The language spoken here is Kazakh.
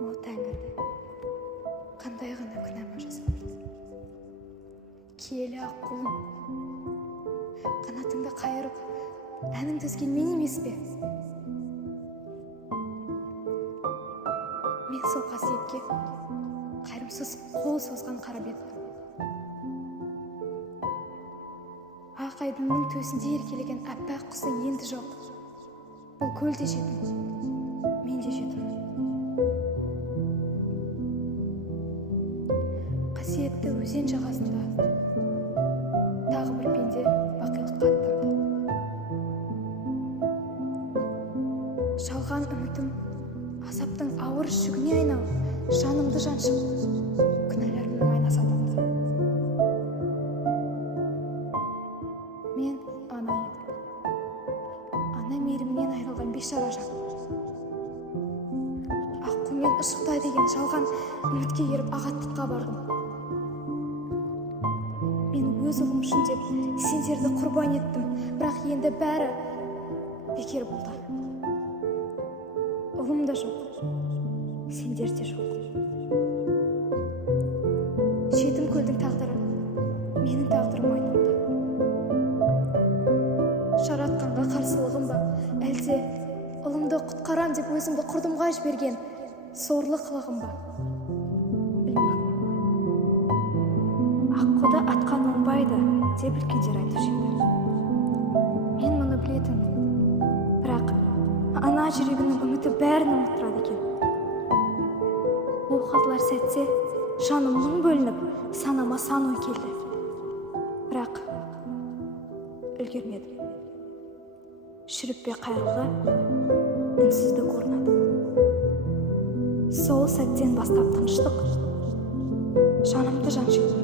О Тәңір, қандай ғана күнәма жасады. Киелі ақ құлым, қанатыңды қайырып, әніңді үзген мен емес пе? Мен сол қасиетке қайырымсыз қол созған қара бетпін. Ақ айдынның төсінде еркелеген әппақ құсың енді жоқ. Бұл көл де жетім, мен де жетім. Қасиетті өзен жағасында тағы бір пенде бақилыққа аттанды. Шалған үмітім азаптың ауыр жүгіне айналып, жанымды жаншып, күнәларымның айнасы атанды. Мен ана едім. Ана мейірімнен айрылған бейшара жан. Аққумен ышықта деген жалған үмітке еріп ағаттыққа бардым. Мен өз ұлым үшін деп сендерді құрбан еттім, бірақ енді бәрі бекер болды. Ұлым да жоқ, сендер де жоқ. Жетім көлдің тағдыры менің тағдырым мойнымда. Жаратқанға қарсылығым ба, әлде ұлымды құтқарам деп өзімді құрдымға жіберген сорлы қылығым ба? Білмеймін. Аққуды атқан оңбайды деп үлкендер айтушы еді. Мен мұны білетін, бірақ ана жүрегінің үміті бәрін ұмыттырады екен. Ол қазылар сәтсе, жаным мың бөлініп, санама сан ой келді. Бірақ үлгермедім. Шүріппе қайрылды, үнсіздік орнады. Сол сәттен бастап тыныштық жанымды жаншыды.